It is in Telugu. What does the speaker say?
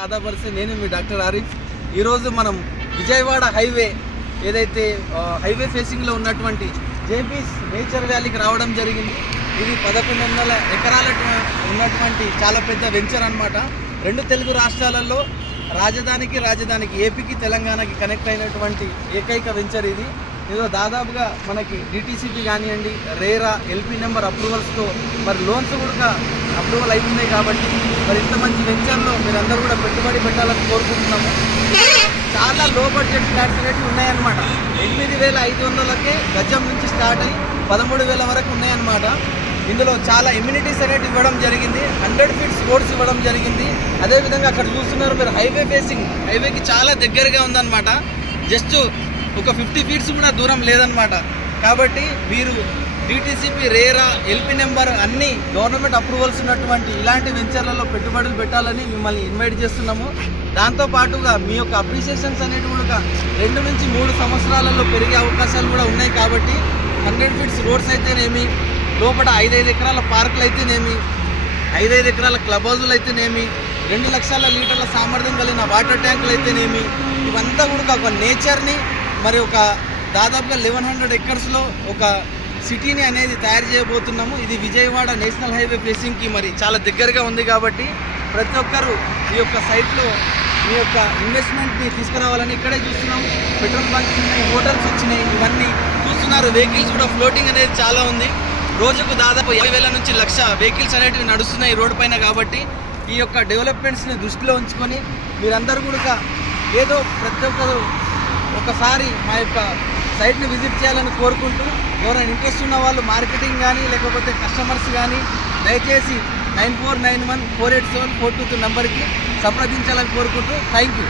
ఆదాబర్సే నేను మీ డాక్టర్ ఆరిఫ్. ఈరోజు మనం విజయవాడ హైవే ఏదైతే హైవే ఫేసింగ్లో ఉన్నటువంటి జేపీస్ నేచర్ వ్యాలీకి రావడం జరిగింది. ఇది 1100 ఎకరాల ఉన్నటువంటి చాలా పెద్ద వెంచర్ అన్నమాట. రెండు తెలుగు రాష్ట్రాలలో రాజధానికి ఏపీకి తెలంగాణకి కనెక్ట్ అయినటువంటి ఏకైక వెంచర్ ఇది. ఏదో దాదాపుగా మనకి డిటీసీపీ కానివ్వండి, రేరా, ఎల్పీ నెంబర్ అప్రూవల్స్తో మరి లోన్స్ కూడా అప్రూవల్ అవుతున్నాయి. కాబట్టి మరి ఇంత మంచి వెంచర్లో మీరందరూ కూడా పెట్టుబడి పెట్టాలని కోరుకుంటున్నాము. చాలా లో బడ్జెట్ ఫ్లాట్స్ అనేవి ఉన్నాయన్నమాట. 8,500కే గజం నుంచి స్టార్ట్ అయ్యి 13,000 వరకు ఉన్నాయన్నమాట. ఇందులో చాలా ఎమ్యూనిటీస్ అనేవి ఇవ్వడం జరిగింది. 100 feet రోడ్స్ ఇవ్వడం జరిగింది. అదేవిధంగా అక్కడ చూస్తున్నారు మీరు హైవే ఫేసింగ్, హైవేకి చాలా దగ్గరగా ఉందన్నమాట. జస్ట్ ఒక 50 feet కూడా దూరం లేదన్నమాట. కాబట్టి మీరు డిటీసీపీ, రేరా, ఎల్పీ నెంబర్ అన్ని గవర్నమెంట్ అప్రూవల్స్ ఉన్నటువంటి ఇలాంటి వెంచర్లలో పెట్టుబడులు పెట్టాలని మిమ్మల్ని ఇన్వైట్ చేస్తున్నాము. దాంతోపాటుగా మీ యొక్క అప్రిషియేషన్స్ అనేవి కూడా 2 నుంచి 3 సంవత్సరాలలో పెరిగే అవకాశాలు కూడా ఉన్నాయి. కాబట్టి 100 feet రోడ్స్ అయితేనేమి, లోపల 5 ఎకరాల పార్కులు అయితేనేమి, 5 ఎకరాల క్లబ్ హౌజులు అయితేనేమి, 2 లక్షల లీటర్ల సామర్థ్యం కలిగిన వాటర్ ట్యాంకులు అయితేనేమి, ఇవంతా కూడా ఒక నేచర్ని మరి ఒక దాదాపుగా 1100 ఎకర్స్లో ఒక సిటీని అనేది తయారు చేయబోతున్నాము. ఇది విజయవాడ నేషనల్ హైవే ఫేసింగ్కి మరి చాలా దగ్గరగా ఉంది. కాబట్టి ప్రతి ఒక్కరూ ఈ యొక్క సైట్లో మీ యొక్క ఇన్వెస్ట్మెంట్ని తీసుకురావాలని ఇక్కడే చూస్తున్నాము. పెట్రోల్ బంక్స్ ఉన్నాయి, హోటల్స్ వచ్చినాయి, ఇవన్నీ చూస్తున్నారు. వెహికల్స్ కూడా ఫ్లోటింగ్ అనేది చాలా ఉంది. రోజుకు దాదాపు 50,000 నుంచి 1,00,000 వెహికల్స్ అనేటివి నడుస్తున్నాయి రోడ్డు పైన. కాబట్టి ఈ యొక్క డెవలప్మెంట్స్ని దృష్టిలో ఉంచుకొని మీరందరూ కూడా ఏదో ప్రతి ఒక్కరు ఒకసారి మా యొక్క సైట్ని విజిట్ చేయాలని కోరుకుంటూ, ఎవరైనా ఇంట్రెస్ట్ ఉన్న వాళ్ళు మార్కెటింగ్ కానీ లేకపోతే కస్టమర్స్ కానీ దయచేసి 9491487422 నెంబర్కి సంప్రదించాలని కోరుకుంటూ థ్యాంక్ యూ.